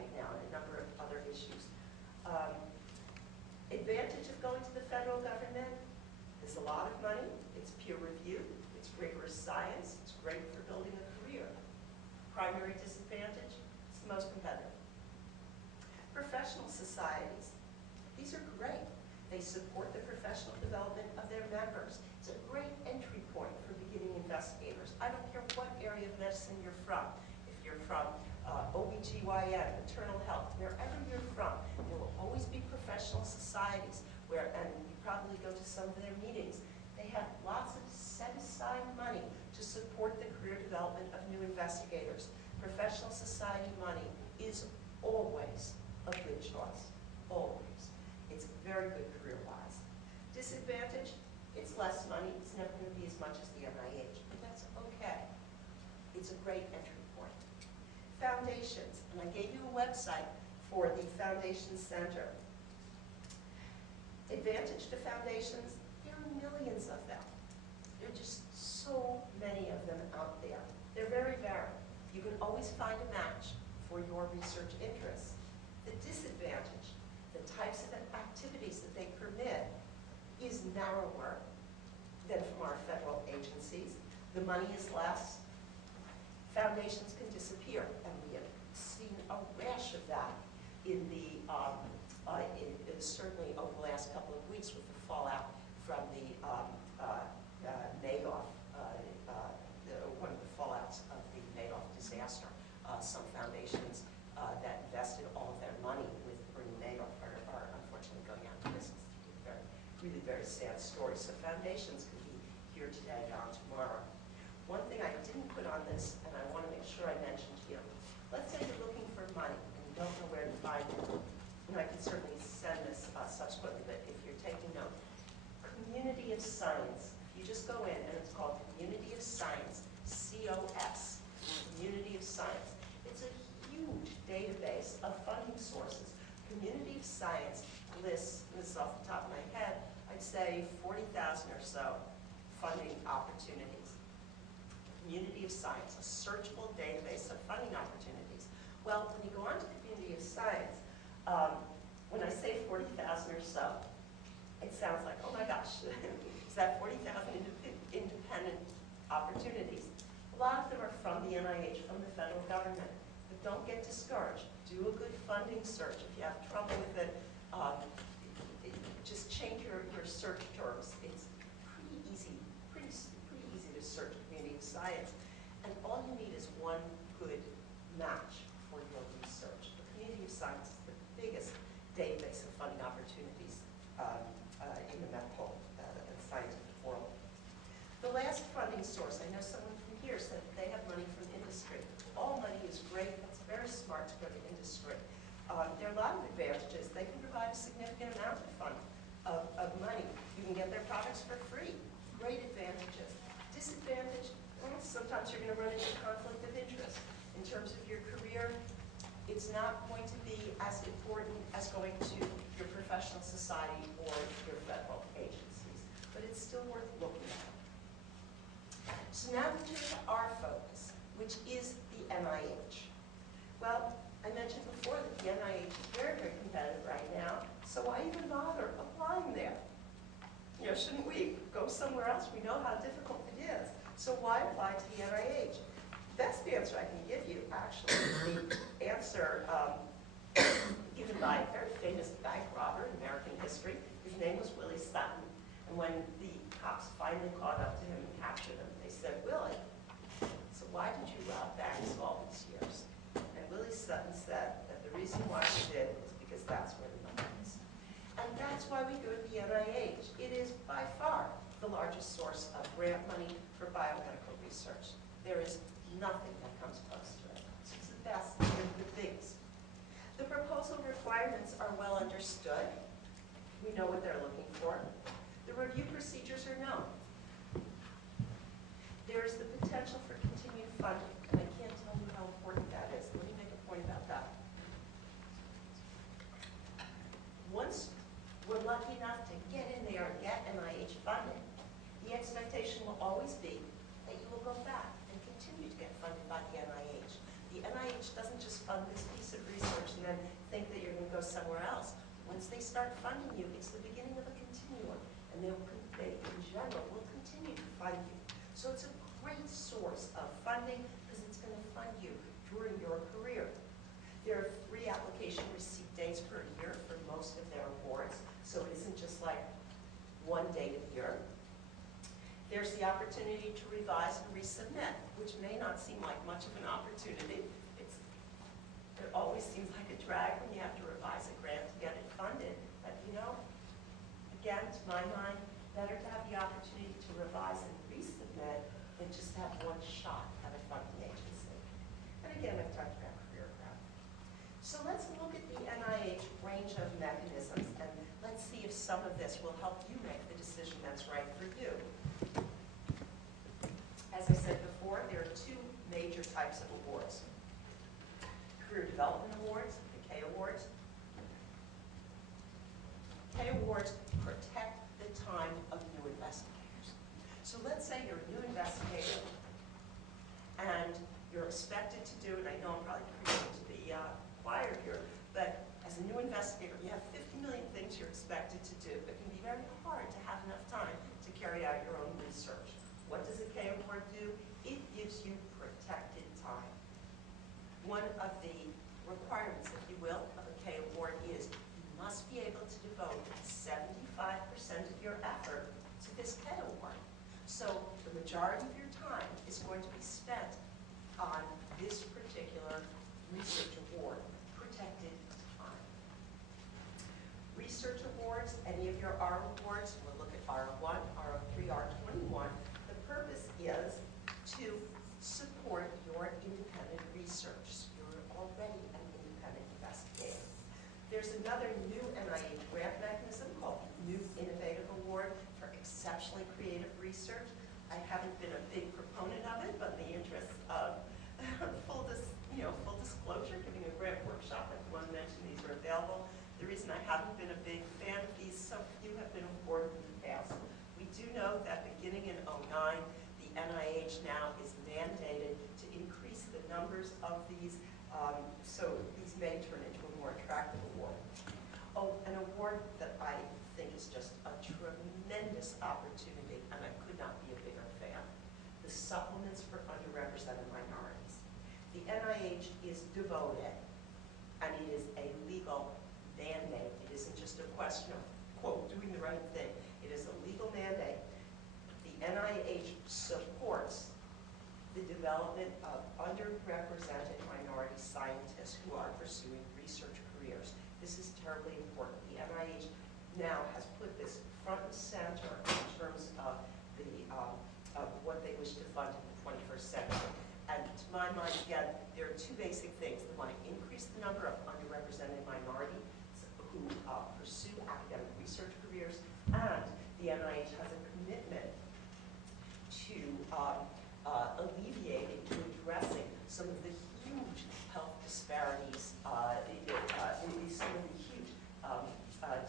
right now and a number of other issues. Advantage of going to the federal government is a lot of money, it's peer review, it's rigorous science, it's great for building a career. Primary disadvantage, it's the most competitive. Professional societies, these are great. They support the professional development of their members. It's a great entry point for beginning investigators. I don't care what area of medicine you're from. If you're from OBGYN, maternal health, wherever you're from, there will always be professional societies where, and you probably go to some of their meetings, they have lots of set-aside money to support the career development of new investigators. Professional society money is always a good choice, always. It's very good career-wise. Disadvantage, it's less money. It's never going to be as much as the NIH, but that's okay. It's a great entry point. Foundations, and I gave you a website for the Foundation Center. Advantage to foundations, there are millions of them. There are just so many of them out there. They're very varied. You can always find a match for your research interests. The disadvantage, the types of activities that they permit, is narrower than from our federal agencies. The money is less. Foundations can disappear, and we have seen a rash of that in the certainly over the last couple of weeks with the fallout from the Madoff, one of the fallouts of the Madoff disaster. Some foundations that invested all of their money with Bernie Madoff are unfortunately going out of business. Really very sad story. So foundations could be here today, gone tomorrow. One thing I didn't put on this, and I want to make sure I mention to you, let's say you're looking for money and you don't know where to find it. And I can certainly send this subsequently, but if you're taking note, Community of Science. You just go in and it's called Community of Science, COS, Community of Science. It's a huge database of funding sources. Community of Science lists, this is off the top of my head, I'd say 40,000 or so funding opportunities. Community of Science, a searchable database of funding opportunities. Well, when you go on to Community of Science, when I say 40,000 or so, it sounds like, oh my gosh, is that 40,000 independent opportunities? A lot of them are from the NIH, from the federal government. But don't get discouraged. Do a good funding search. If you have trouble with it, just change your search terms. It's pretty easy to search Community of Science. And all you need is one good match for your research. The Community of Science is the biggest database of funding opportunities in the medical and scientific world. The last funding source, I know someone from here said that they have money from industry. All money is great. That's very smart to go to industry. There are a lot of advantages. They can provide a significant amount of money. You can get their products for free. Great advantages. Disadvantage, well, sometimes you're going to run into conflict of interest. In terms of your career, it's not going to be as important as going to your professional society or your federal agencies, but it's still worth looking at. So now we turn to our focus, which is the NIH. Well, I mentioned before that the NIH is very, very competitive right now, so why even bother applying there? You know, shouldn't we go somewhere else? We know how difficult it is. So why apply to the NIH? Best answer I can give you, actually, is the answer given by a very famous bank robber in American history. His name was Willie Sutton. And when the cops finally caught up to him and captured him, they said, Willie, so why did you rob banks all these years? And Willie Sutton said that the reason why he did is because that's where the money is. And that's why we go to the NIH. It is by far the largest source of grant money for biomedical research. There is nothing that comes close to it. It's the best, the biggest. The proposal requirements are well understood. We know what they're looking for. The review procedures are known. There is the potential for continued funding, and I can't tell you how important that is. Let me make a point about that. Once we're lucky enough to get in there and get NIH funding, the expectation will always be that you will go back and continue to get funded by the NIH. The NIH doesn't just fund this piece of research. they start funding you, it's the beginning of a continuum, and they, in general, will continue to fund you. So it's a great source of funding because it's going to fund you during your career. There are 3 application receipt dates per year for most of their awards, so it isn't just like one date a year. There's the opportunity to revise and resubmit, which may not seem like much of an opportunity. It always seems like a drag when you have to revise a grant to get it funded. But you know, again, to my mind, better to have the opportunity to revise and resubmit than just have one shot at a funding agency. And again, I've talked about career growth. So let's look at the NIH range of mechanisms, and let's see if some of this will help you make the decision that's right for you. As I said before, there are 2 major types of awards. Career Development Awards, the K Awards. K Awards protect the time of new investigators. So let's say you're a new investigator and you're expected to do, and I know I'm probably preaching to the choir here, but as a new investigator, you have 50 million things you're expected to do. It can be very hard to have enough time to carry out your own research. What does a K Award do? It gives you protected time. One of the requirements, if you will, of a K Award is you must be able to devote 75% of your effort to this K Award. So the majority of your time is going to be spent on this particular research award, protected time. Research awards, any of your R awards, we'll look at R1, R3, R21. The purpose is to support your independent research. You're already an independent investigator. There's another new NIH grant mechanism called New Innovative Award for exceptionally creative research. I haven't been a big proponent of it, but in the interest of full disclosure, giving a grant workshop, like the one mentioned, these are available. The reason I haven't been a big fan of these, so few have been awarded in the past. We do know that beginning in 2009, the NIH now is mandated to increase the numbers of these, so these may turn into a more attractive award. Oh, an award that I think is just a tremendous opportunity, and I could not be a bigger fan. The Supplements for Underrepresented Minorities. The NIH is devoted, and it is a legal mandate. It isn't just a question of, quote, doing the right thing. It is a legal mandate. The NIH supports the development of underrepresented minority scientists who are pursuing research careers. This is terribly important. The NIH now has put this front and center in terms of what they wish to fund in the 21st century. And to my mind, again, there are 2 basic things. They want to increase the number of underrepresented minorities who pursue academic research careers, and the NIH has a commitment to alleviating, to addressing some of the huge health disparities, some of the huge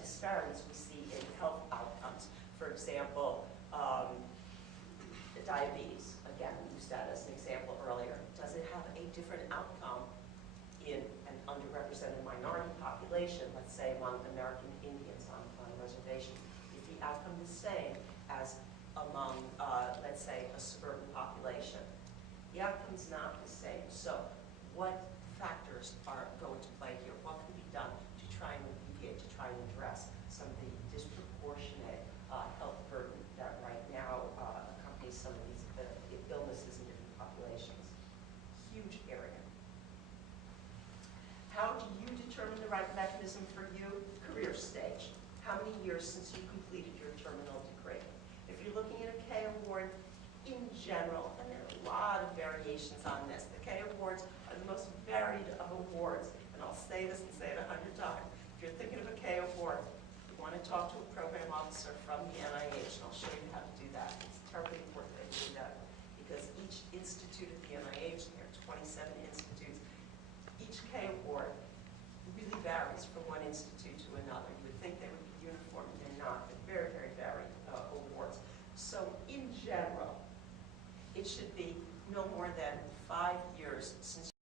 disparities we see in health outcomes. For example, diabetes. Again, we used that as an example earlier. Does it have a different outcome in an underrepresented minority population, let's say among American Indians on reservations? Is the outcome the same as among, let's say, a suburban population? The outcome's not the same. So what factors are going to play here? What can be done to try and alleviate, to try and address some of the disproportionate health burden that right now accompanies some of these illnesses in different populations? Huge area. How do you determine the right mechanism for you? Career stage. How many years since you completed your terminal degree? If you're looking at a K Award, in general, and there are a lot of variations on this, the K Awards are the most varied of awards, and I'll say this and say it 100 times. If you're thinking of a K Award, you want to talk to a program officer from the NIH, and I'll show you how to do that. It's terribly important that you do that, because each institute at the NIH, and there are 27 institutes, each K Award really varies from one institute to another. You would think they would be uniform, and they're not. They're very, very varied awards. So in general, it should be no more than 5 years since